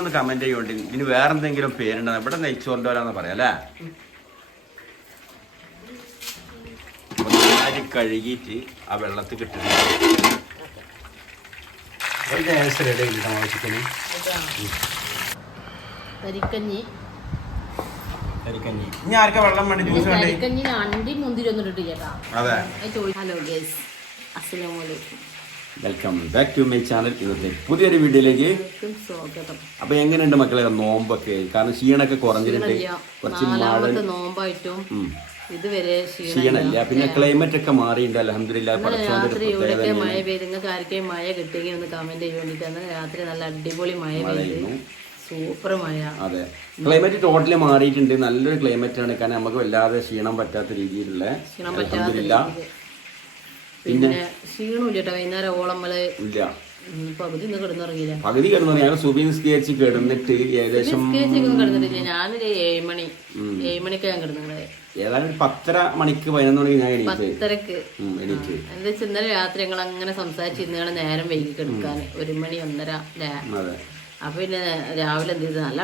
ഒന്ന് കമന്റ് ചെയ്യോണ്ട് ഇനി വേറെന്തെങ്കിലും പേരുണ്ടോ? ഇവിടെ നെയ്ച്ചോറിൻ്റെ പറയാം അല്ലേ? നന്നായി കഴുകിയിട്ട് ആ വെള്ളത്തിൽ കിട്ടുന്നത് ചിക്കന് കരിക്കഞ്ഞി. ഇനി ആർക്കാ വെള്ളം വേണ്ടി ജ്യൂസ് വേണ്ടി? കരിക്കഞ്ഞി അണ്ടി മുന്തിരി ഒന്നും ഇട്ടിട്ട് അതെ. ഹലോ ഗൈസ്, അസ്സലാമു അലൈക്കും. Welcome back to my channel. ഇന്നത്തെ പുതിയൊരു വീഡിയോയിലേക്ക് സ്വാഗതം. അപ്പൊ എങ്ങനെയുണ്ട് മക്കളെ നോമ്പൊക്കെ? കാരണം ക്ഷീണൊക്കെ കുറഞ്ഞിട്ടുണ്ട്. കുറച്ച് നോമ്പായിട്ടും ഇതുവരെ ക്ഷീണല്ല. പിന്നെ ക്ലൈമറ്റ് ഒക്കെ മാറിയിട്ടുണ്ട് അൽഹംദുലില്ലാ. രാത്രി ഇവിടെയൊക്കെ മഴ പെയ്ത് നിങ്ങൾക്ക് ആർക്കെയും മഴ കിട്ടിയെങ്കിൽ ഒന്ന് കമന്റ് ചെയ്യാൻ വേണ്ടിയിട്ടാണ്. രാത്രി നല്ല അടിപൊളി മഴ പെയ്തു, സൂപ്പർ മഴ. അതെ, ക്ലൈമറ്റ് ടോട്ടലി മാറിയിട്ടുണ്ട്. നല്ലൊരു ക്ലൈമറ്റ് ആണ്. കാരണം നമുക്ക് വല്ലാതെ ക്ഷീണം പറ്റാത്ത രീതിയിലുള്ള പിന്നെ ക്ഷീണമില്ല കേട്ടോ. വൈകുന്നേരം ഓളമ്മള് ഇല്ല, പകുതി കിടന്നിറങ്ങിയില്ല. പകുതി കിടന്നു. ഞങ്ങൾ സുബീസ്കരിച്ച് കിടന്നിട്ട് ഏകദേശം കിടന്നിട്ടില്ല. ഞാനൊരു 7 മണിക്ക് ഞാൻ കിടന്നത്. ഏതായാലും 10:30 മണിക്ക് 11 മണിക്ക് ഞാൻ എണീറ്റ്. 10:30 എണീറ്റ്. എന്താ വെച്ചാൽ ഇന്നലെ രാത്രി ഞങ്ങൾ അങ്ങനെ സംസാരിച്ചിരുന്നാണ് നേരം വൈകി കിടക്കാൻ. 1 മണി 1:30. അപ്പൊ പിന്നെ രാവിലെ എന്ത് ചെയ്ത് നല്ല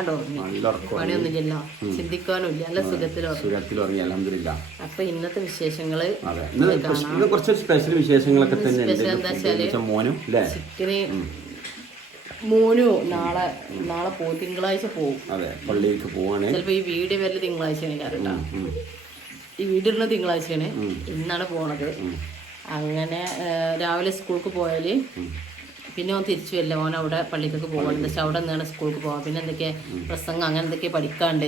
പണിയൊന്നുമില്ലല്ലോ, ചിന്തിക്കാനുമില്ല, നല്ല സുഖത്തിലുറങ്ങി. അൽഹംദുലില്ലാ. അപ്പൊ ഇന്നത്തെ വിശേഷങ്ങള് കുറച്ച് സ്പെഷ്യൽ വിശേഷങ്ങളൊക്കെ തന്നെ. എന്താ വെച്ചാല് ചിക്കന് മോനു നാളെ പോകും, തിങ്കളാഴ്ച പോകും. പള്ളിയിലേക്ക് പോവാണ്. ചിലപ്പോ ഈ വീഡിയോ വരല് തിങ്കളാഴ്ചയാണ് കേട്ടോ. ഈ വീഡിയോ ഇടുന്ന തിങ്കളാഴ്ചയാണ്. ഇന്നാണ് പോണത്. അങ്ങനെ രാവിലെ സ്കൂൾക്ക് പോയാല് പിന്നെ ഓൻ തിരിച്ചു വരില്ല. ഓൻ അവിടെ പള്ളിക്കൊക്കെ പോകണം. എന്താ വെച്ചാൽ അവിടെ നിന്നാണ് സ്കൂൾക്ക് പോകാം. പിന്നെ എന്തൊക്കെയാ പ്രസംഗം അങ്ങനെ എന്തൊക്കെയാ പഠിക്കാണ്ട്.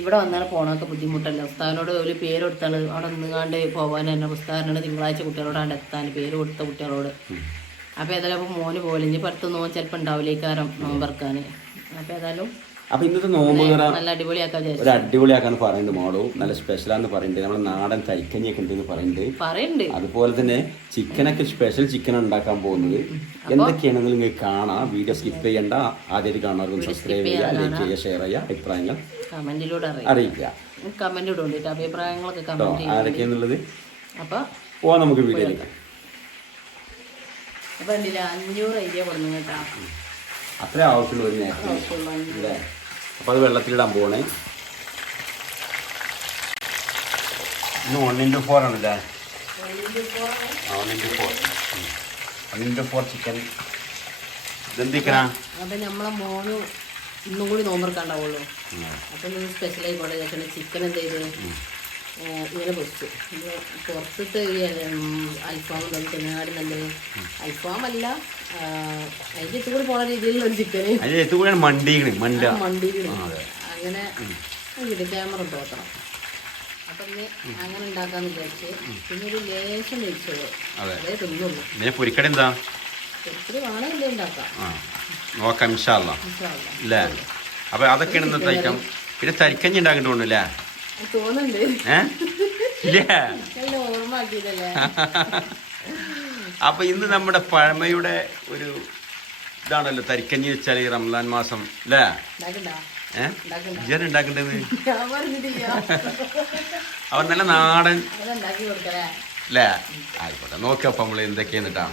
ഇവിടെ വന്നാൽ പോകണമൊക്കെ ബുദ്ധിമുട്ടല്ല. ഉസ്താദിനോട് ഒരു പേര് കൊടുത്താണ് അവിടെ നിന്നുകാണ്ട് പോകാൻ തന്നെ. ഉസ്താദിനോട് തിങ്കളാഴ്ച കുട്ടികളോടാണ്ട് എത്താൻ പേര് കൊടുത്ത കുട്ടികളോട്. അപ്പോൾ ഏതായാലും അപ്പോൾ മോന് പോലെ ഇനി അടുത്ത് നോൻ ചിലപ്പോൾ ഉണ്ടാവില്ല ഈ കാരം നോമ്പറക്കാൻ. അപ്പോൾ ഏതായാലും അപ്പൊ ഇന്നത്തെ നോമ്പ് നല്ല ഒരു അടിപൊളിയാക്കാന്ന് പറയുന്നുണ്ട് മോളും. നല്ല സ്പെഷ്യലാന്ന് പറയുന്നുണ്ട്. നമ്മുടെ നാടൻ കരിക്കഞ്ഞിയൊക്കെ ഉണ്ടെന്ന് പറയുന്നുണ്ട്. അതുപോലെ തന്നെ ചിക്കനൊക്കെ സ്പെഷ്യൽ ചിക്കൻ ഉണ്ടാക്കാൻ പോകുന്നത്. എന്തൊക്കെയാണെന്ന് നിങ്ങൾക്ക് കാണാം. വീഡിയോ സ്കിപ്പ് ചെയ്യണ്ട. ആദ്യമായിട്ട് കാണാറുണ്ട് സബ്സ്ക്രൈബ് ചെയ്യുക, ലൈക്ക് ചെയ്യുക, ഷെയർ ചെയ്യുക, അഭിപ്രായങ്ങൾ കമന്റിലൂടെ അറിയിക്കുക. കമന്റ് ഇടുന്നുണ്ട് അഭിപ്രായങ്ങളൊക്കെ ആരൊക്കെയാന്നുള്ളത്. അപ്പൊ പോവാം നമുക്ക് വീഡിയോയിലേക്ക്. അപ്പൊ 500 ഐഡിയ കൊടുന്നു കേട്ടാ. അത്ര ആവശ്യമുള്ള ഒരു നേരത്തെ. അപ്പൊ അത് വെള്ളത്തിലിടാൻ പോണേ. ഇന്ന് 1:4 ആണല്ലേ? 1:4 ചിക്കൻ. ഇതെന്തിക്കനാ? അപ്പൊ നമ്മളെ മോന് ഇന്നും കൂടി നോമ്പറക്കാണ്ടാവുള്ളൂ. അപ്പൊ സ്പെഷ്യൽ ആയിക്കോട്ടെ. ചിക്കൻ എന്ത് ചെയ്ത് ഇങ്ങനെ പൊരിച്ചു. പുറത്തത്തെ അൽഫാം തിന്നാടി നല്ലത്. അൽഫാമല്ല, അതിൻ്റെ കൂടെ പോണ രീതിയിലുള്ള ഒരു ചിക്കന് മണ്ടി അങ്ങനെ വീഡിയോ ക്യാമറ തോക്കണം. അപ്പം ഇനി അങ്ങനെ ഉണ്ടാക്കാന്ന് വിചാരിച്ച്. പിന്നെ ഒരു ലേശം കഴിച്ചോളൂ, അതേ തിന്നുള്ളൂ. പൊരിക്കടി എന്താ ഒത്തിരി വേണമെങ്കിലേ ഉണ്ടാക്കാം. നോക്കാം ഇൻഷാ അല്ലാ. അല്ലേ? അപ്പൊ അതൊക്കെയാണ് ഇന്നത്തെ ഐറ്റം. പിന്നെ തരിക്കഞ്ഞി ഉണ്ടാക്കിട്ടോണ്ടല്ലേ തോന്നുന്നുണ്ട്. ഓർമ്മ ആക്കിയതല്ലേ. അപ്പൊ ഇന്ന് നമ്മുടെ പഴമയുടെ ഒരു ഇതാണല്ലോ തരിക്കഞ്ഞി വെച്ചാൽ ഈ റംസാൻ മാസം അല്ലേ? ഉണ്ടാക്കണ്ടത് അവർ നല്ല നാടൻ അല്ലേ? ആയിക്കോട്ടെ, നോക്കാം അപ്പൊ നമ്മള് എന്തൊക്കെയാന്നിട്ടാ.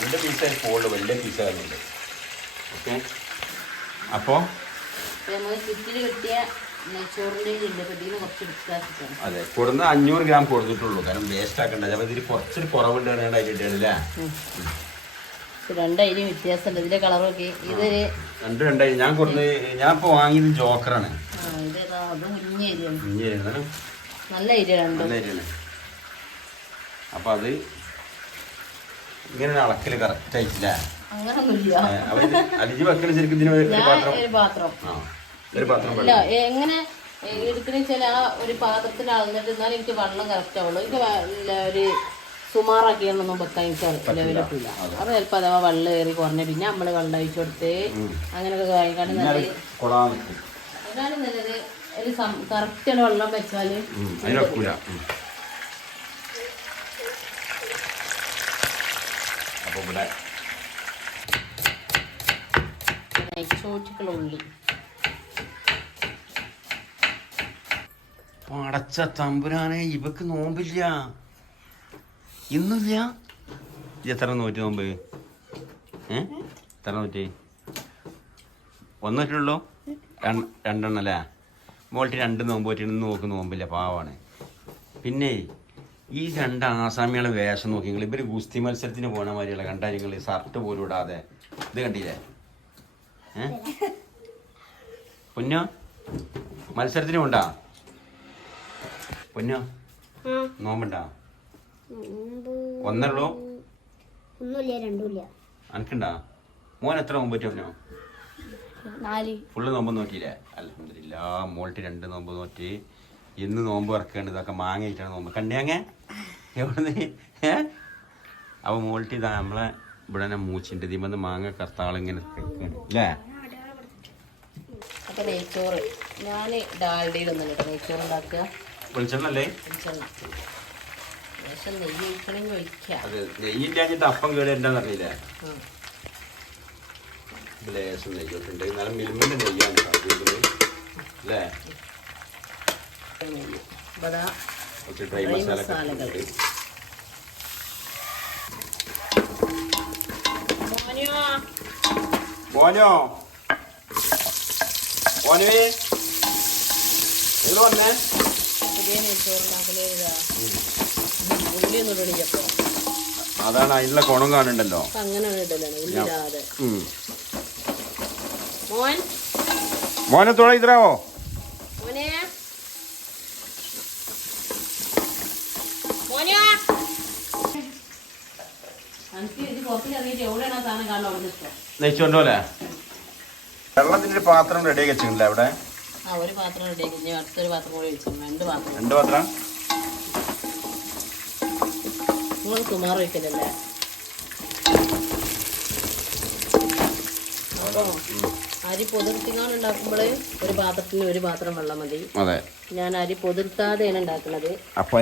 2 പീസായി പോള്, വലിയ പീസാകുന്നുണ്ട്. ഓക്കെ, അപ്പോ അതെ കൊടുന്ന 500 ഗ്രാം കൊടുത്തിട്ടുള്ളൂ. കാരണം വേസ്റ്റ് ആക്കണ്ട. അപ്പൊ ഇതിൽ കുറച്ചൊരു കുറവുണ്ട് അല്ലേ? 2 അരി വ്യത്യാസമുണ്ട് ഇതിന്റെ കളറൊക്കെ. ഇത് 2 ഞാൻ കൊടുത്ത് ഞാൻ ഇപ്പൊ വാങ്ങിയത് ജോക്കറാണ്. നല്ല അരിയാണ്. അപ്പൊ അത് ഇങ്ങനെ അളക്കല് കറക്റ്റ് ആയിട്ടില്ല. അങ്ങനൊന്നുമില്ല. അലിജി വെക്കണ ശരിക്കും ഇതിന് ഒരു പാത്രം. അല്ല, എങ്ങനെ എടുക്കണ വെച്ചാൽ ആ ഒരു പാത്രത്തിൽ അളന്നിട്ട് എന്നാലും എനിക്ക് വെള്ളം കറക്റ്റ് ആവുള്ളൂ. എനിക്ക് ഒരു സുമാറാക്കിയാണൊന്നും വെക്കാൻ എനിക്ക് ലെവലപ്പില്ല. അപ്പൊ ചിലപ്പോൾ അഥവാ വെള്ളം കയറി കുറഞ്ഞ പിന്നെ നമ്മള് വെള്ളം ഒഴിച്ചു കൊടുത്ത് അങ്ങനെയൊക്കെ കാര്യക്കാണ്ട് നല്ലത്. അതാണ് നല്ലത്. ഒരു കറക്റ്റ് വെള്ളം വെച്ചാല് ചോട്ടിക്കുള്ള ഉള്ളി. അടച്ച തമ്പുരാനെ, ഇവക്ക് നോമ്പില്ല ഇന്നില്ല. എത്ര നോറ്റ് നോമ്പ്? എത്ര നോറ്റി? ഒന്നിട്ടുള്ളൂ? രണ്ടെണ്ണം അല്ലേ? മോൾട്ടി 2 നോമ്പ് പറ്റി ഇന്ന് നോക്ക് നോമ്പില്ല, പാവാണ്. പിന്നെ ഈ 2 ആസാമികളെ വേഷം നോക്കി നിങ്ങൾ. ഇവർ ഗുസ്തി മത്സരത്തിന് പോണ മാതിരിയുള്ള കണ്ടാ നിങ്ങൾ ഷർട്ട് പോലും ഇടാതെ. ഇത് കണ്ടില്ലേ? പൊന്നോ മത്സരത്തിന് പോണ്ടാ? പൊന്നോ നോമ്പുണ്ടാ? ഒന്നുള്ളൂ? അനക്കുണ്ടാ? മോൻ എത്ര നോമ്പ് പറ്റുമോ? ഫുള്ള് നോമ്പ് നോക്കിയില്ലേ? അൽഹംദുലില്ലാ. മോൾട്ടി 2 നോമ്പ് നോറ്റി. ഇന്ന് നോമ്പ് ഇറക്കേണ്ടത് ഇതൊക്കെ മാങ്ങയിട്ടാണ് നോമ്പ്. കണ്ടേങ്ങ എവിടുന്ന്? അപ്പൊ മോൾട്ടി ഇതാ നമ്മളെ ഇവിടെ തന്നെ മൂച്ചിൻ്റെ ഇതിമെന്ന് മാങ്ങ കർത്താളിങ്ങനെ കഴിക്കാണ് അല്ലേ? അപ്പൊ നെയ്ച്ചോറ് ഞാൻ ഡാൽഡിയിലൊന്നുമില്ല കേട്ടോ നെയ്ച്ചോറ് ഉണ്ടാക്കുക. വെളിച്ചെണ്ണല്ലേ? പക്ഷെ നെയ്യ് ഒഴിക്കണമെങ്കിൽ ഒഴിക്കാം. അത് നെയ്യില്ലാഞ്ഞിട്ട് അപ്പം കേട് എന്താന്ന് അറിയില്ലേ? ലേശം നെയ്യോട്ടുണ്ട്. നല്ല മിൽമിന്റെ നെയ്യാണ് അല്ലേ? കുറച്ച് ഡ്രൈ മസാലകൾ. മോനോ മോനെ നിങ്ങൾ വന്നേ? അതാണ് അതിനുള്ള കുണം കാണുന്നുണ്ടല്ലോ. അങ്ങനെ ഇടലാണ്. മോനെ തോള ഇതറാവോ? നെയ്ച്ചോണ്ടോ അല്ലേ? വെള്ളത്തിന്റെ ഒരു പാത്രം റെഡി വെച്ചിട്ടില്ല അവിടെ? ഒരു പാത്രം റെഡി ആക്കി. അടുത്തൊരു പാത്രം കൂടി വെച്ചു. 2 പാത്രം. 2 പാത്രം? നിങ്ങൾ സുമാർ വയ്ക്കലല്ലേ? അപ്പൊ അരി പൊതിർത്തിങ്ങാണ്ട് ഉണ്ടാക്കുമ്പോഴേ ഒരു പാത്രത്തിന് 1 പാത്രം വെള്ളം മതി. അതെ, ഞാൻ അരി പൊതിർത്താതെയാണ് ഉണ്ടാക്കുന്നത്. അപ്പൊ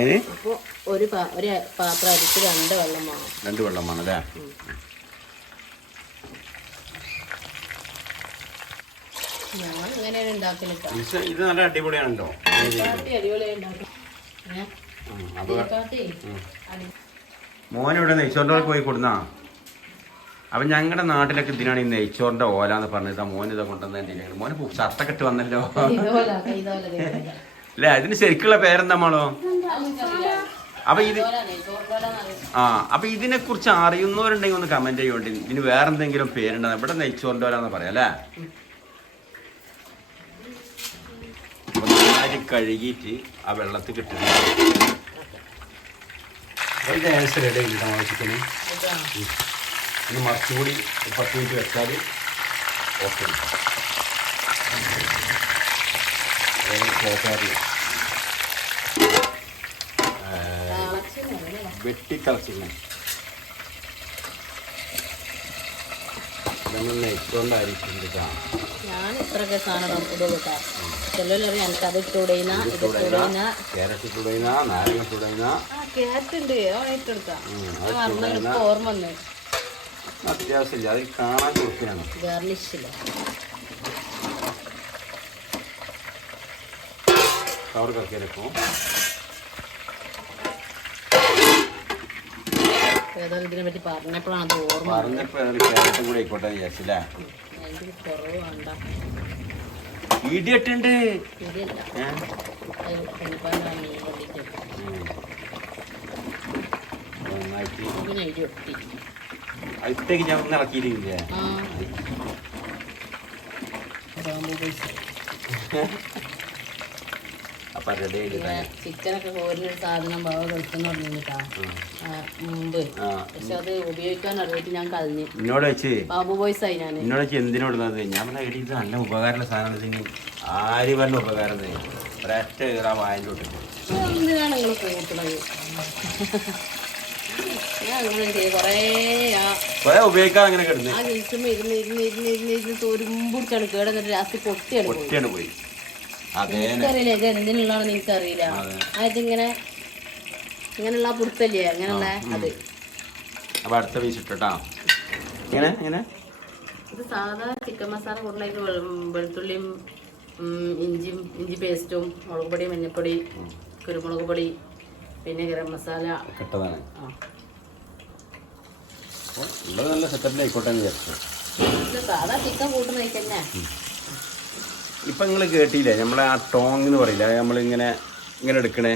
ഒരു പാത്രം അരിക്ക് 2 വെള്ളം വേണം. 2 വെള്ളം വേണം അല്ലേ? ഞാൻ ഇങ്ങനെയാണ് ഉണ്ടാക്കലിട്ടോ. ഇത് നല്ല അടിപൊളിയാണല്ലോ. മോനിവിടെ നെയ്ച്ചോറിൻ്റെ പോയി കൊടുന്നാ. അപ്പൊ ഞങ്ങളുടെ നാട്ടിലൊക്കെ ഇതിനാണ് ഈ നെയ്ച്ചോറിന്റെ ഓല എന്ന് പറഞ്ഞിട്ട് മോൻ ഇതാ കൊണ്ടുവന്നെ. മോന് ഷർട്ടൊക്കെ ഇട്ട് വന്നല്ലോ അല്ലേ? ഇതിന് ശരിക്കുള്ള പേരെന്താ മോളോ? അപ്പൊ ഇതിനെ കുറിച്ച് അറിയുന്നവരുണ്ടെങ്കിൽ ഒന്ന് കമന്റ് ചെയ്യോണ്ട്. ഇതിന് വേറെന്തെങ്കിലും പേരുണ്ടോ? ഇവിടെ നെയ്ച്ചോറിന്റെ ഓല എന്ന് പറയാം അല്ലേ? നന്നായിട്ട് കഴുകിയിട്ട് ആ വെള്ളത്തിൽ കിട്ടുന്നു. റെഡി ചിക്കന് ഇനി മറച്ചുകൂടി 10 മിനിറ്റ് വെച്ചാൽ ഓക്കെ. വെട്ടിക്കളച്ചിരുന്നു നെയ്ച്ചോണ്ടായിരിക്കും. ഞാൻ ഇത്രയൊക്കെ സാധനം ഇടുക. ചിലരറിയാം എനിക്ക് അത് ഇട്ടുടയുന്ന ക്യാരറ്റ് ഇട്ടുടയുന്ന നാരങ്ങ ഇട്ടുടയുന്ന ക്യാരറ്റ് ഉണ്ട് ഇട്ടെടുക്കാം. ഓർമ്മ വന്നു. അത്യാവശ്യമില്ല, അത് കാണാൻ വൃത്തിയാണ്. ഗാർണിഷില്ല. കവർ കറക്കിയെടുക്കും. ഏതായാലും ഇതിനെ പറ്റി പറഞ്ഞപ്പോഴാണ് അത് ഓർമ്മ. പറഞ്ഞപ്പോൾ ക്യാരറ്റും കൂടെ ആയിക്കോട്ടെ വിചാരിച്ചില്ല. കുറവ് വേണ്ട. ഇടിയിട്ടുണ്ട്. അടുത്തേക്ക് ഞാൻ ഒന്ന് ഇറക്കിയില്ലേ? അപ്പൊ റെഡി ആയിട്ടാ. ചിക്കനൊക്കെ കോരിനൊരു സാധനം ബാബ കളിച്ചെന്ന് പറഞ്ഞിട്ടാ മുമ്പ്. പക്ഷെ അത് ഉപയോഗിക്കാൻ അറിയിട്ട് ഞാൻ കളഞ്ഞു. എന്നോട് വെച്ച് ബാബു ബോയ്സ് ആയി ഞാൻ. എന്നോട് വെച്ച് എന്തിനോടുന്നത്? ഞാൻ പറഞ്ഞ ഇത് നല്ല ഉപകാരമുള്ള സാധനം. ആര് പറഞ്ഞ ഉപകാരം ഒരൊറ്റ കയറാൻ വായലോട്ട്. എന്തിനാണ് നിങ്ങൾ കൂട്ടണത്? ഞാൻ കൊറേ ഉപയോഗിക്കാൻ അങ്ങനെ കിടന്നു. ആ ഇരിക്കുമ്പോ ഇരുന്ന് തുരുമ്പുടിച്ചാണ് കേടന്നിട്ട് ലാസ്റ്റ് പൊട്ടിയാണ് പോയി. എനിക്കറിയില്ല ഇത് എന്തിനുള്ളതാണ്. നിനക്കറിയില്ല. അതിങ്ങനെ ഇങ്ങനെയുള്ള പുറത്തല്ലേ അങ്ങനെയുള്ള അത്. അപ്പൊ അടുത്ത പീസ് ഇട്ടാ ഇത് സാധാ ചിക്കൻ മസാല കൂടുതലായിട്ട് വെളുത്തുള്ളിയും ഇഞ്ചി പേസ്റ്റും മുളക് പൊടി മഞ്ഞൾപ്പൊടി കുരുമുളക് പൊടി പിന്നെ ഗരം മസാല ഇട്ടതാണ്. അപ്പോൾ ഉള്ളത് നല്ല സെറ്റപ്പിലായിക്കോട്ടെ എന്ന് വിചാരിച്ചു. സാധാ ചിക്കൻ കൂട്ടുന്ന തന്നെ. ഇപ്പം നിങ്ങൾ കേട്ടില്ലേ നമ്മളെ ആ ടോങ് എന്ന് പറയില്ല, നമ്മളിങ്ങനെ എടുക്കണേ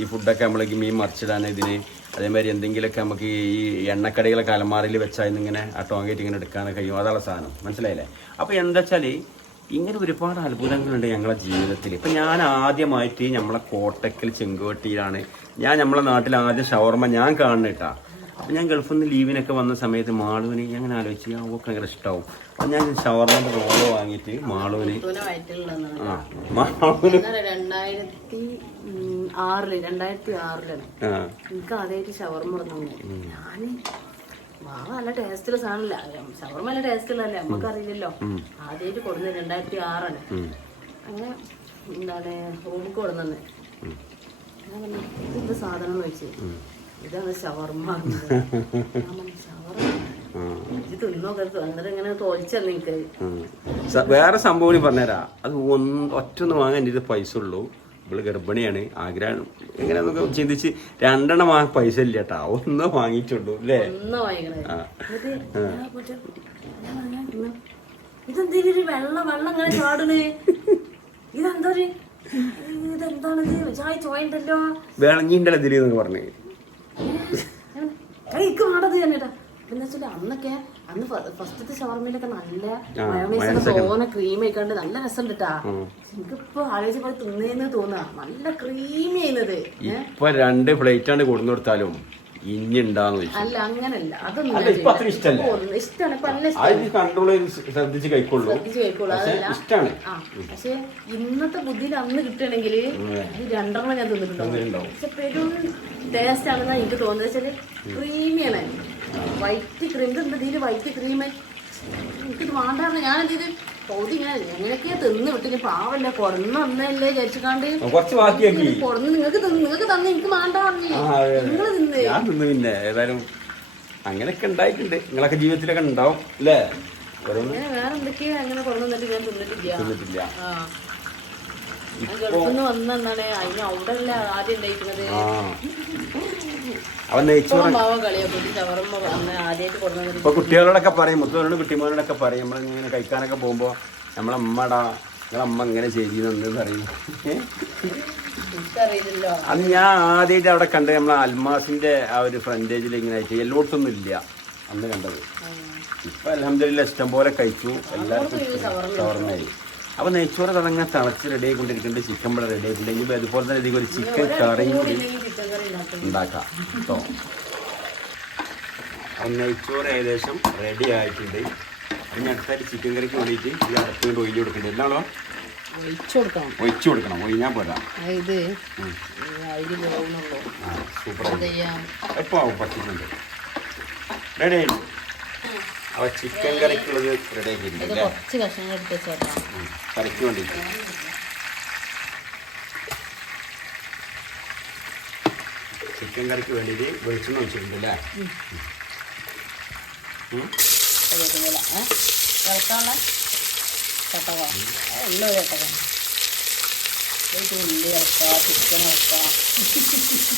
ഈ ഫുഡൊക്കെ നമ്മൾക്ക് മീൻ മറിച്ചിടാൻ ഇതിന്, അതേമാതിരി എന്തെങ്കിലുമൊക്കെ നമുക്ക് ഈ എണ്ണക്കടികളൊക്കെ അലമാറിൽ വെച്ചാൽ ഇങ്ങനെ ആ ടോങ്ങേറ്റ് ഇങ്ങനെ എടുക്കാനൊക്കെ കഴിയും. അതാണ് സാധനം, മനസ്സിലായില്ലേ? അപ്പോൾ എന്താ വെച്ചാൽ ഇങ്ങനെ ഒരുപാട് അത്ഭുതങ്ങളുണ്ട് ഞങ്ങളുടെ ജീവിതത്തിൽ. ഇപ്പം ഞാൻ ആദ്യമായിട്ട് നമ്മളെ കോട്ടക്കൽ ചെങ്കുവട്ടിയിലാണ് നമ്മളെ നാട്ടിൽ ആദ്യം ഷവർമ്മ ഞാൻ കാണുന്നിട്ടാ. അപ്പം ഞാൻ ഗൾഫിൽ നിന്ന് ലീവിനൊക്കെ വന്ന സമയത്ത് മാളുവിന് ഞാൻ അങ്ങനെ ആലോചിച്ച് അവൾക്ക് ഭയങ്കര ഇഷ്ടമാവും. അപ്പം ഞാൻ ഷവർമ്മൻ്റെ റോള് വാങ്ങിയിട്ട് മാളുവിന് 2006 എനിക്ക് ആദ്യമായിട്ട് ഷവർമ്മ ഞാൻ മാവ നല്ല ടേസ്റ്റുള്ള സാധനമല്ല, ഷവർമ്മ നല്ല ടേസ്റ്റുള്ളതല്ലേ നമുക്കറിയില്ലല്ലോ. ആദ്യമായിട്ട് കൊടുന്നത് 2006 അങ്ങനെ എന്താണ് റൂമിൽ കൊടുന്നെ. ഞാൻ പറഞ്ഞു ഇതെന്ത് സാധനം എന്ന് വെച്ച്, ഇതാണ് ഷവർമ്മ. ഇത് തിന്നോക്കരുത്, അന്നേരം ഇങ്ങനെ തോൽച്ചെന്ന് എനിക്ക്. വേറെ സംഭവം പറഞ്ഞുതരാ, അത് ഒറ്റൊന്ന് വാങ്ങാൻ ഇത് പൈസ ഉള്ളൂ. ഇവള് ഗർഭിണിയാണ്, ആഗ്രഹം എങ്ങനെയാന്നൊക്കെ ചിന്തിച്ച് 2 വാങ്ങാൻ പൈസ ഇല്ല കേട്ടാ, 1 വാങ്ങിയിട്ടുള്ളൂ അല്ലേ? ഇതെന്തൊരു വെള്ളം ഇങ്ങനെ ചാടണേ, ഇതെന്തൊരു ഇതെന്താണിത് ചായ ചോയണ്ടല്ലോ, വിളഞ്ഞിണ്ടല്ലോ ഇതിലെന്നൊക്കെ പറഞ്ഞു. എനിക്ക് വേണ്ടത് തന്നെട്ടാ. എന്താ വെച്ചാൽ അന്ന് ഫസ്റ്റത്തെ ഷവർമയിലൊക്കെ നല്ല മയോണൈസൊക്കെ തോന്നെ ക്രീം ആയിക്കാണ്ട് നല്ല രസം കിട്ടാ. എനിക്കിപ്പോ ആലോചിച്ച് പോലെ തിന്നേന്ന് തോന്നാ, നല്ല ക്രീമി ചെയ്യുന്നത്. ഇപ്പൊ 2 പ്ലേറ്റ് ആണ് കൊടുന്നു കൊടുത്താലും ഇനി ഉണ്ടാന്ന് ചോദിച്ചു. അല്ല അങ്ങനല്ല, അതൊന്നും ഇഷ്ടമാണ്, കൺട്രോൾ ചെയ്ത് ശ്രദ്ധിച്ച് കഴിക്കുള്ളൂ. ഇഷ്ടമാണ്. പക്ഷെ ഇന്നത്തെ ബുദ്ധിയിൽ അന്ന് കിട്ടണമെങ്കിൽ 2 ഞാൻ തിന്നിട്ടുണ്ടാവും. പക്ഷെ പെരും ടേസ്റ്റ് ആണെന്നാ എനിക്ക് തോന്നുന്നത്. വെച്ചാല് ക്രീമിയാണ്, വൈറ്റ് ക്രീം. ഇതെന്താ ഇതില് വൈറ്റ് ക്രീം എനിക്കിത് വേണ്ടായിരുന്നു. ഞാൻ എന്ത് ചെയ്ത് പൗതി ഇങ്ങനെ എങ്ങനെയൊക്കെയാ തിന്ന് വിട്ടിന്, പാവല്ല കുറന്ന് വന്നല്ലേ വിചാരിച്ചാണ്ട് കുറന്ന് നിങ്ങൾക്ക് തന്നെ എനിക്ക് വേണ്ട പറഞ്ഞു. നിങ്ങൾ തിന്ന് ഞാൻ തിന്ന്. പിന്നെ ഏതായാലും അങ്ങനെയൊക്കെ ഉണ്ടായിട്ടുണ്ട്, നിങ്ങളൊക്കെ ജീവിതത്തിലൊക്കെ ഉണ്ടാവും അല്ലേ? വേറെ എന്തൊക്കെയാ അങ്ങനെ കുറന്ന് വന്നിട്ട് ഞാൻ തിന്നിട്ടില്ല. ഗൾഫിന്ന് വന്നാണ് അതിന് അവിടെ അല്ല ആദ്യം ഉണ്ടായിരിക്കുന്നത്. ഇപ്പൊ കുട്ടികളോടൊക്കെ പറയും, മുത്തോനോട് കുട്ടിമോനോടൊക്കെ പറയും, നമ്മളിങ്ങനെ കഴിക്കാനൊക്കെ പോകുമ്പോ നമ്മളമ്മടാ നിങ്ങളമ്മ ഇങ്ങനെ ചെയ്തെന്ന് പറയും. അത് ഞാൻ ആദ്യമായിട്ട് അവിടെ കണ്ടത് നമ്മളെ അൽമാസിന്റെ ആ ഒരു ഫ്രണ്ടേജിൽ ഇങ്ങനെ ആയിട്ട് എല്ലായിടത്തൊന്നും ഇല്ല അന്ന് കണ്ടത്. ഇപ്പൊ അൽഹംദുലില്ലാ ഇഷ്ടം പോലെ കഴിച്ചു, എല്ലാവർക്കും ഷവർമ്മയായി. അപ്പൊ നെയ്ച്ചോറ് തുടങ്ങാൻ തിളച്ച് റെഡി ആയിക്കൊണ്ടിരിക്കുന്നുണ്ട്, ചിക്കൻ ഇവിടെ റെഡി ആയിട്ടുണ്ടെങ്കിൽ അതുപോലെ തന്നെ ഇതിൽ ഒരു ചിക്കൻ കറിയും കൂടി ഉണ്ടാക്കാം കേട്ടോ. നെയ്ച്ചോറ് ഏകദേശം റെഡി ആയിട്ടുണ്ട്. അതിന് അടുത്തായിട്ട് ചിക്കൻ കറിക്ക് വേണ്ടിയിട്ട് ഈ അടുത്ത് കൊണ്ട് ഒഴിഞ്ഞു കൊടുക്കുന്നുണ്ട്. എന്താണോ ഒഴിച്ചു കൊടുക്കണം, ഒഴിഞ്ഞാൽ പോരാ. സൂപ്പർ എപ്പോ ആവും പറ്റിട്ടുണ്ട്. റെഡി ആയിട്ട് അവ ചിക്കൻ കറിക്കുള്ളത് റെഡി ആക്കിയിട്ടുണ്ട്. കറിക്ക് വേണ്ടിയിട്ട് ചിക്കൻ കറിക്ക് വേണ്ടിയിട്ട് വെളിച്ചെണ്ണ ഒഴിച്ചിട്ടുണ്ട് അല്ലേ?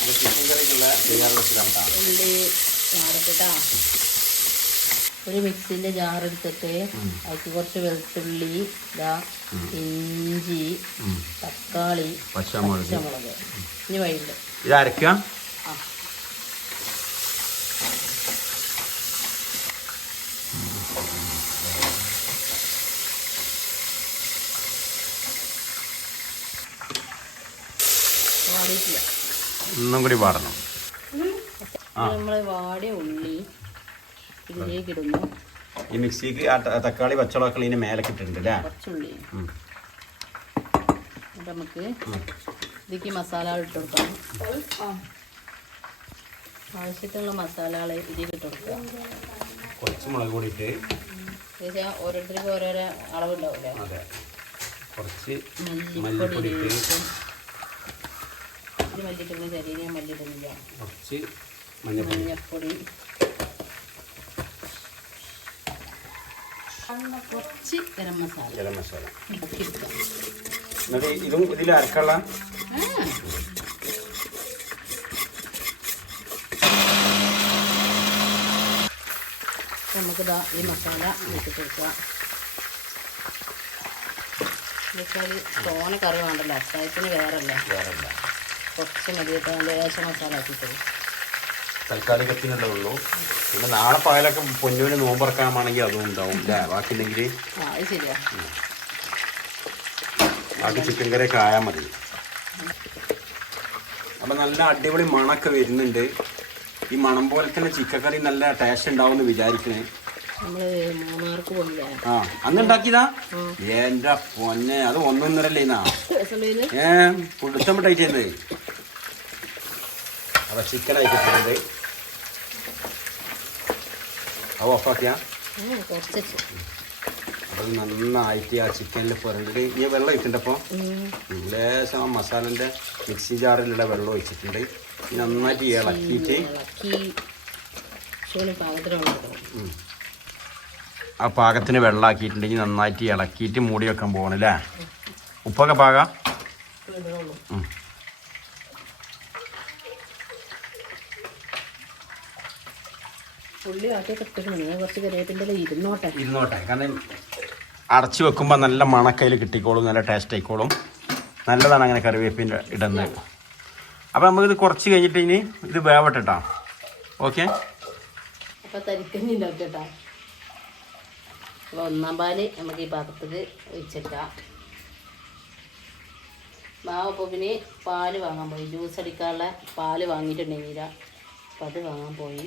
ചിക്കൻ കറിക്കുള്ള തയ്യാറെടുപ്പിലാണ്. ഒരു മിക്സിന്റെ ജാർ എടുത്തിട്ട് അതിൽ കുറച്ച് വെളുത്തുള്ളി, ഇഞ്ചി, തക്കാളി, പച്ചമുളക്, ഇനി വൈകിട്ട് ഇത് അരക്കുക. ഒന്നും കൂടി പാടണം. നമ്മള് വാടിയ ഉള്ളി ഇതിലേക്ക് ഇടുന്നു. ഈ മിക്സിക്ക് തക്കാളി പച്ചമുളക് ഇതിന് മേലേക്ക് ഇട്ടിട്ടുണ്ട് അല്ലേ? കുറച്ചുള്ളി നമുക്ക് ഇതിലേക്ക് മസാല ഇട്ട് കൊടുക്കാം. ആവശ്യത്തിനുള്ള മസാലകൾ ഇതിലേക്ക് ഇട്ട് കൊടുക്കുക. കുറച്ച് മുളക് പൊടി ഇട്ട് ഓരോരുത്തർക്കും ഓരോരോ അളവുണ്ടാവില്ലേ? അതെ. കുറച്ച് മല്ലിപ്പൊടി ഇട്ട്, ഇത് മല്ലിട്ടുള്ള ശരീരം മല്ലിടുന്നില്ല. കുറച്ച് മഞ്ഞപ്പൊടി, കുറച്ച് ഗരം മസാല. എന്നിട്ട് ഇതും ഇതിൽ അരക്കള്ള നമുക്കിതാ ഈ മസാല ഇട്ടിട്ട് കൊടുക്കുക. എന്നുവെച്ചാൽ തോന കറി വേണ്ടല്ലോ, അത്താഴത്തിന് വേറല്ല, കുറച്ച് മതി കേട്ടോ. ലേശം മസാല ആക്കിയിട്ട് തൽക്കാലികത്തിനുള്ളേ ഉള്ളൂ. പിന്നെ നാളെ പായലൊക്കെ പൊന്നുവിന് നോമ്പറക്കാനാണെങ്കിൽ അതും ഉണ്ടാവും അല്ലേ? ബാക്കിയുണ്ടെങ്കിൽ അത് ശരിയാ, ബാക്കി ചിക്കൻ കറിയൊക്കെ ആയാൽ മതി. അപ്പം നല്ല അടിപൊളി മണമൊക്കെ വരുന്നുണ്ട്. ഈ മണം പോലെ തന്നെ ചിക്കൻ കറി നല്ല ടേസ്റ്റ് ഉണ്ടാവും എന്ന് വിചാരിക്കണേ. നമ്മള് മൂന്നാർക്ക് പോയില്ലേ? ആ അന്ന് ഉണ്ടാക്കിയതാ? എന്റെ പൊന്നെ, അത് 1.5 പുടുത്തമിട്ടായിട്ടുണ്ട്. അപ്പൊ ചിക്കൻ ആയിക്കിട്ടുണ്ട്. അത് ഓഫാക്കിയാ അത് നന്നായിട്ട് ആ ചിക്കനിൽ പുരണ്ടിട്ട് ഈ വെള്ളം ഒഴിച്ചിട്ടപ്പോൾ ലേശം ആ മസാലൻ്റെ മിക്സി ജാറിലുള്ള വെള്ളം ഒഴിച്ചിട്ടുണ്ട്. നന്നായിട്ട് ഇളക്കിയിട്ട് ആ പാകത്തിന് വെള്ളമാക്കിയിട്ടുണ്ടെങ്കിൽ നന്നായിട്ട് ഇളക്കിയിട്ട് മൂടി വെക്കാൻ പോകണം അല്ലേ? ഉപ്പൊക്കെ പാകാം. ഇരുന്നോട്ടെ, കാരണം അടച്ചു വെക്കുമ്പോൾ നല്ല മണക്കയിൽ കിട്ടിക്കോളും, നല്ല ടേസ്റ്റ് ആയിക്കോളും. നല്ലതാണ് അങ്ങനെ കറിവേപ്പിൻ്റെ ഇടുന്നത്. അപ്പോൾ നമുക്കിത് കുറച്ച് കഴിഞ്ഞിട്ട് ഇനി ഇത് വേവട്ടെ കേട്ടോ. ഓക്കെ, അപ്പോൾ തരിക്കഞ്ഞി ഉണ്ടാക്കിട്ടാ. അപ്പോൾ 1-ാം പാല് നമുക്ക് ഈ പാത്രത്തിൽ ഒഴിച്ചെടുക്കാം. മാവപ്പോൾ പിന്നെ പാല് വാങ്ങാൻ പോയി, ജ്യൂസ് അടിക്കാനുള്ള പാല് വാങ്ങിയിട്ടുണ്ടെങ്കിൽ അപ്പോൾ അത് വാങ്ങാൻ പോയി.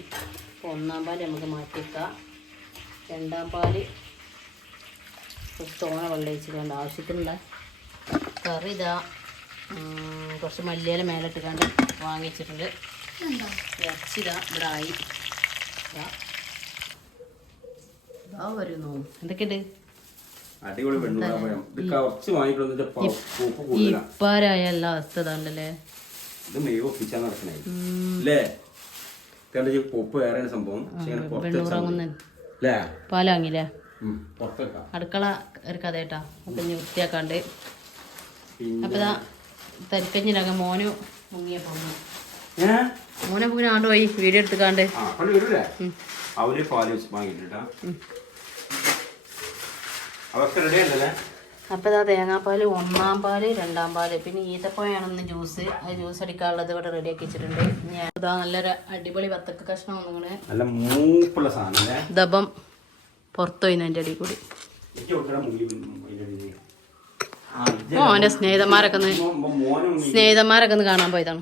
അപ്പോൾ 1-ാം പാല് നമുക്ക് മാറ്റിവെക്കാം. 2-ാം പാല് കുറച്ച് തോന വെള്ളം ഒഴിച്ചിട്ടുണ്ട്. ആവശ്യത്തിനുള്ള കറി ഇതാ കുറച്ച് മല്ലിയില മേലിട്ടിക്കാണ്ട് വാങ്ങിച്ചിട്ടുണ്ട്. ഇറച്ചിതാ ഇവിടെ ആയി. ഇതാ വരുന്നു. എന്തൊക്കെയുണ്ട്? ഇപ്പാരായ എല്ലാ അവസ്ഥ ഇതാണ്ടല്ലേ. പാലാങ്ങില്ലേ? അടുക്കള ഒരു കഥ കേട്ടാ. അപ്പം ഇനി വൃത്തിയാക്കാണ്ട്. അപ്പം ഇതാ തരിക്കഞ്ഞിലാക്കാം. മോന് മുങ്ങിയപ്പോ മോനെ പിന്നെ ആണ്ട് പോയി വീഡിയോ എടുത്തുക്കാണ്ട്. അപ്പം ഇതാ തേങ്ങാപ്പാല് 1-ാം പാല് 2-ാം പാല് പിന്നെ ഈത്തപ്പഴമാണെന്ന് ജ്യൂസ്. അത് ജ്യൂസ് അടിക്കാനുള്ളത് ഇവിടെ റെഡിയാക്കി വെച്ചിട്ടുണ്ട്. ഞാൻ ഇതാ നല്ലൊരു അടിപൊളി വത്തക്ക കഷ്ണം ഒന്നിങ്ങനെ ദബം പുറത്തു പോയിന്ന് എൻ്റെ അടിയിൽ കൂടി. മോൻ്റെ സ്നേഹിതന്മാരൊക്കെ ഒന്ന് കാണാൻ പോയതാണ്.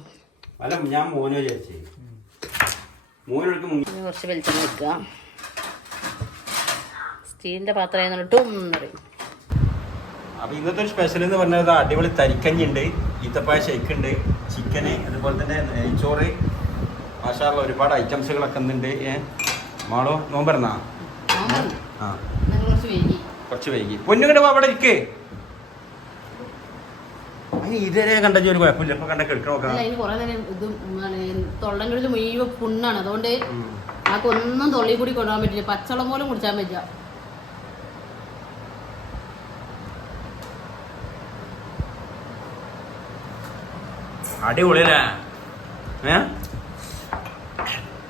കുറച്ച് വെളിച്ചെണ്ണ വെക്കുക. സ്റ്റീലിൻ്റെ പാത്രം ഇട്ടും പറയും. അപ്പൊ ഇന്നത്തെ ഒരു സ്പെഷ്യൽ എന്ന് പറഞ്ഞത് അടിപൊളി തരിക്കഞ്ഞി ഉണ്ട്, ഈത്തപ്പായ ഷേക്ക് ഉണ്ട്, ചിക്കന്, അതുപോലെ തന്നെ നെയ്ച്ചോറ്, മാഷാള്ള ഒരുപാട് ഐറ്റംസുകളൊക്കെ ഉണ്ട്. മാളോ നോമ്പറന്നാ? ആ കുറച്ച് വൈകി. പൊന്നുകട അവിടെ ഇരിക്കേ. ഇതുവരെ കണ്ട ഒരു കുഴപ്പമില്ല. ഇപ്പൊ കണ്ട കേൾക്കണോക്കാം. തൊള്ളൻ്റെ മുഴുവൻ പുണ്ണാണ്. അതുകൊണ്ട് ആൾക്ക് ഒന്നും തൊള്ളി കൂടി കൊണ്ടുപോകാൻ പറ്റില്ല. പച്ചവെള്ളം പോലും കുടിച്ചാൻ പറ്റില്ല. അടിപൊളിയല്ലേ?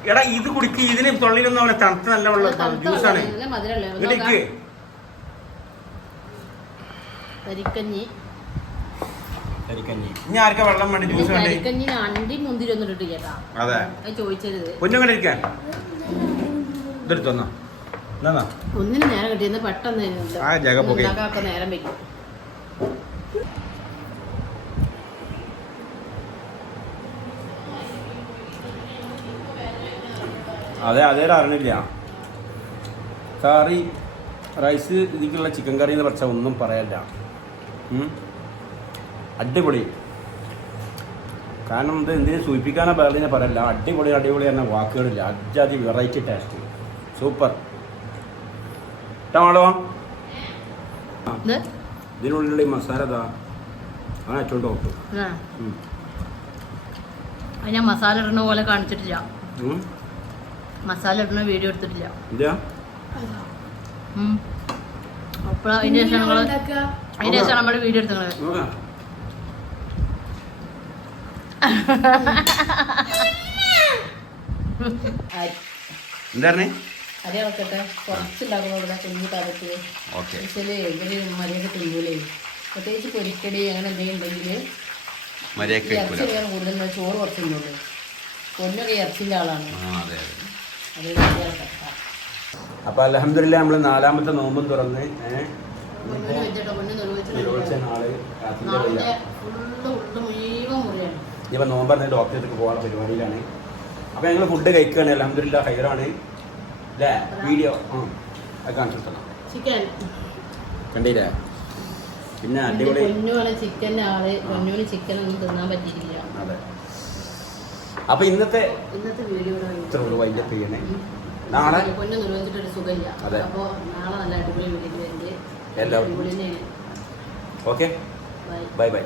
എടാ ഇത് കുടിക്ക്. ഇതിന് തൊള്ളിയിലൊന്നും അവിടെ തണുത്ത നല്ല വെള്ളം ജ്യൂസാണ്. ഇനി ആർക്കാ വെള്ളം വേണ്ടി ജ്യൂസ് വേണ്ടി? അതെ പൊന്നുകണ്ടിരിക്കാൻ ഇതെടുത്തോന്നാ ഒന്നിനും നേരം കിട്ടിയെന്ന് പെട്ടെന്ന് നേരം വെക്കും. അതെ അറിഞ്ഞില്ല. കറി റൈസ് ഇതിക്കുള്ള ചിക്കൻ കറി എന്ന് പറഞ്ഞാൽ ഒന്നും പറയല്ല. അടിപൊളി. കാരണം ഇത് എന്തിനു സൂചിപ്പിക്കാനോ ബേർലിനെ പറയല്ല. അടിപൊളി എന്ന വാക്കുകളില്ല. അജാതി വെറൈറ്റി ടേസ്റ്റ്. സൂപ്പർ. ഇഷ്ടമാണോ? ഇതിനുള്ളിലുള്ള ഈ മസാല ഇതാ അങ്ങനെ അച്ചോണ്ട് നോക്കും. ഞാൻ മസാല ഇടുന്ന പോലെ കാണിച്ചിട്ടില്ല. മസാല ഇടുന്ന വീഡിയോ എടുത്തിട്ടില്ല. അപ്പോൾ അതിന് ശേഷം നമ്മൾ വീഡിയോ എടുത്തത്. എന്താ അരി ഇളക്കട്ടെ കുറച്ചുണ്ടാക്കുന്ന കുഞ്ഞു പാകത്തിൽ ഓക്കെ പക്ഷേ ഇവര് മര്യാദ തിന്നൂലേ പ്രത്യേകിച്ച് പൊരിക്കടി അങ്ങനെ എന്തെങ്കിലും ഉണ്ടെങ്കിൽ മര്യാദ ഇറച്ചി വേണം കൂടുതൽ ചോറ് കുറച്ച് തിന്നുള്ളൂ പൊന്നൊക്കെ ഇറച്ചിൻ്റെ ആളാണ് അതെ അത് ഇളക്കട്ടെ അപ്പൊ അൽഹംദുലില്ലാ നമ്മള് 4ാമത്തെ നോമ്പും തുറന്ന് പൊന്നിന് വെച്ചിട്ടോ പൊന്നു നിർവഹിച്ച നാള് കാത്തിന്റെ വയ്യ ഫുള്ള് മുഴുവൻ മുറിയാണ് ഇപ്പൊ നോമ്പ് പറഞ്ഞ ഡോക്ടറെ അടുത്ത് പോകാനുള്ള പരിപാടിയിലാണ് അപ്പൊ ഞങ്ങൾ ഫുഡ് കഴിക്കുകയാണ് അൽഹംദുലില്ലാ ഹൈറാണ് അല്ലേ വീഡിയോ അത് കാണിച്ചു ചിക്കൻ കണ്ടില്ലേ പിന്നെ അടിപൊളി പൊന്നുമാണ് ചിക്കൻ്റെ ആള് പൊന്നൂന് ചിക്കൻ ഒന്നും തിന്നാൻ പറ്റിയിട്ടില്ല അതെ അപ്പൊ ഇന്നത്തെ വീഡിയോ ഇത്ര ഉള്ളു വൈകിട്ട് ചെയ്യണേ നാളെ പൊന്നു നിർവഹിച്ചിട്ടൊരു സുഖമില്ല അതെ. അപ്പോൾ നാളെ നല്ല അടിപൊളി വീഡിയോ വരുന്നത് എല്ലാവരും അടിപൊളി തന്നെയാണ് ഓക്കെ ബൈ ബൈ ബൈ